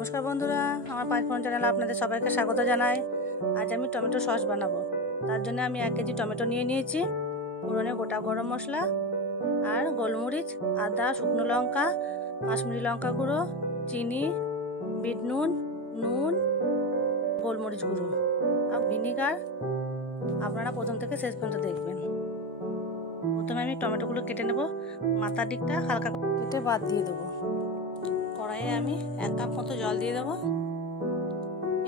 নমস্কার বন্ধুরা, আমার 5 ফোন চ্যানেলে আপনাদের সবাইকে স্বাগত জানাই। আজ আমি টমেটো সস বানাবো। তার জন্য আমি 1 কেজি টমেটো নিয়ে নিয়েছি, ফোড়নে গোটা গরম মশলা আর গোলমরিচ, আদা, শুকনো লঙ্কা, কাশ্মীরি লঙ্কা গুঁড়ো, চিনি, বিট নুন, নুন, গোলমরিচ গুঁড়ো আর ভিনিগার। আপনারা প্রথম থেকে শেষ পর্যন্ত দেখবেন। প্রথমে আমি টমেটোগুলো কেটে নেব। মাথার দিকটা হালকা কেটে বাদ দিয়ে দেবো। কড়াইয়ে আমি 1 কাপ মতো জল দিয়ে দেবো।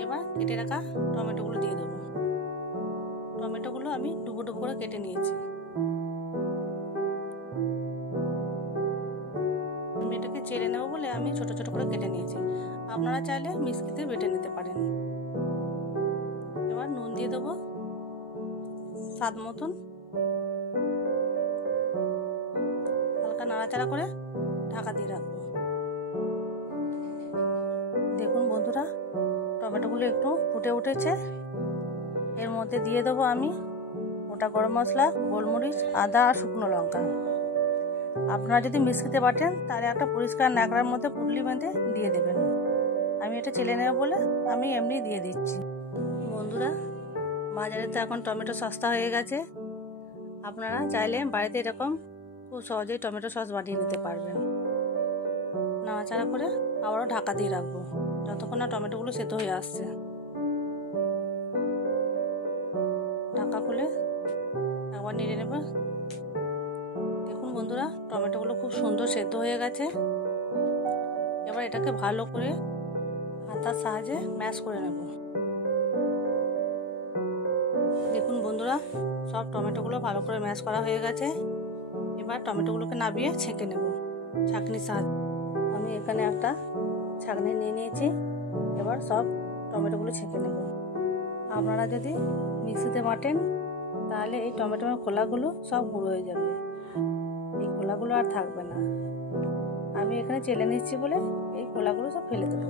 এবার কেটে রাখা টমেটোগুলো দিয়ে দেবো। টমেটোগুলো আমি ডুবো ডুবো করে কেটে নিয়েছি। আমি এটাকে চেড়ে নেবো বলে আমি ছোট ছোট করে কেটে নিয়েছি। আপনারা চাইলে মিক্সিতে বেটে নিতে পারেন। এবার নুন দিয়ে দেবো স্বাদ মতন। হালকা নাড়াচাড়া করে ঢাকা দিয়ে রাখবো। দেখুন বন্ধুরা, টমেটোগুলো একটু ফুটে উঠেছে। এর মধ্যে দিয়ে দেবো আমি গোটা গরম মশলা, গোলমরিচ, আদা আর শুকনো লঙ্কা। আপনারা যদি মিক্সিতে বাটেন তাহলে একটা পরিষ্কার ন্যাকড়ার মধ্যে পুটলি বেঁধে দিয়ে দেবেন। আমি এটা চেলে নেব বলে আমি এমনি দিয়ে দিচ্ছি। বন্ধুরা, বাজারে তো এখন টমেটো সস্তা হয়ে গেছে। আপনারা চাইলে বাড়িতে এরকম খুব সহজেই টমেটো সস বানিয়ে নিতে পারবেন। নাড়াচাড়া করে আবারও ঢাকা দিয়ে রাখবো যতক্ষণ না টমেটোগুলো সেদ্ধ হয়ে আসছে। ঢাকা খুলে একবার নেড়ে নেব। দেখুন বন্ধুরা, টমেটোগুলো খুব সুন্দর সেদ্ধ হয়ে গেছে। এবার এটাকে ভালো করে হাতার সাহায্যে ম্যাশ করে নেব। দেখুন বন্ধুরা, সব টমেটোগুলো ভালো করে ম্যাশ করা হয়ে গেছে। এবার টমেটোগুলোকে নামিয়ে ছেঁকে নেব ছাঁকনির সাহায্যে। আমি এখানে একটা ছাঁকনি নিয়ে নিয়েছি। এবার সব টমেটোগুলো ছেঁকে নেব। আপনারা যদি মিক্সিতে বাটেন তাহলে এই টমেটোর খোলাগুলো সব গুঁড়ো হয়ে যাবে, এই খোলাগুলো আর থাকবে না। আমি এখানে চেলে নিচ্ছি বলে এই খোলাগুলো সব ফেলে দেবো।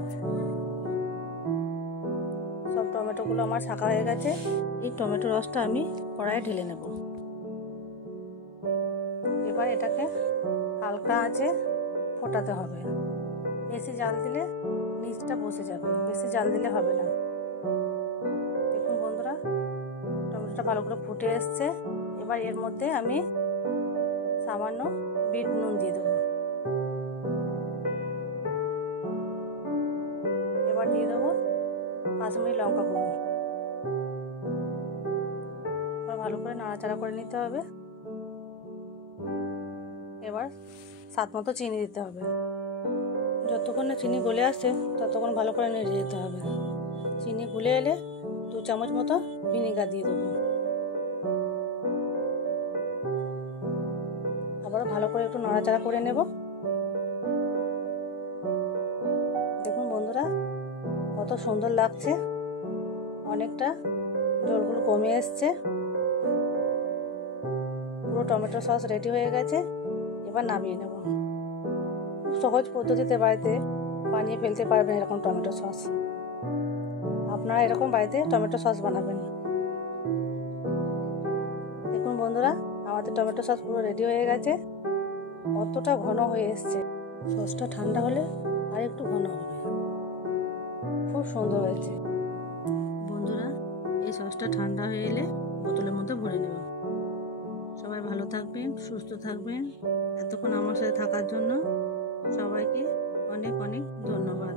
সব টমেটোগুলো আমার ছাঁকা হয়ে গেছে। এই টমেটো রসটা আমি কড়াইয়ে ঢেলে নেব। এবার এটাকে হালকা আঁচে ফোটাতে হবে। বেশি জাল দিলে নিচটা বসে যাবে, বেশি জাল দিলে হবে না। দেখুন বন্ধুরা, টমেটোটা ভালো করে ফুটে এসছে। এবার এর মধ্যে আমি সামান্য বিট নুন দিয়ে দেবো। এবার দিয়ে দেবো কাশ্মীরি লঙ্কা গুঁড়ো। এবার ভালো করে নাড়াচাড়া করে নিতে হবে। এবার স্বাদ মতো চিনি দিতে হবে। যতক্ষণ না চিনি গলে আসে ততক্ষণ ভালো করে নেড়ে যেতে হবে। চিনি গুলে এলে 2 চামচ মতো ভিনিগার দিয়ে দেবো। আবার ভালো করে একটু নাড়াচাড়া করে নেব। দেখুন বন্ধুরা, কত সুন্দর লাগছে। অনেকটা জলগুলো কমে এসছে। পুরো টমেটো সস রেডি হয়ে গেছে। এবার নামিয়ে নেব। খুব সহজ পদ্ধতিতে বাড়িতে বানিয়ে ফেলতে পারবেন এরকম টমেটো সস। আপনারা এরকম বাড়িতে টমেটো সস বানাবেন। দেখুন বন্ধুরা, আমাদের টমেটো সস পুরো রেডি হয়ে গেছে। কতটা ঘন হয়ে এসছে। সসটা ঠান্ডা হলে আর একটু ঘন হবে। খুব সুন্দর হয়েছে। বন্ধুরা, এই সসটা ঠান্ডা হয়ে এলে বোতলের মধ্যে ভরে নেব। সবাই ভালো থাকবেন, সুস্থ থাকবেন। এতক্ষণ আমার সাথে থাকার জন্য সবাইকে অনেক অনেক ধন্যবাদ।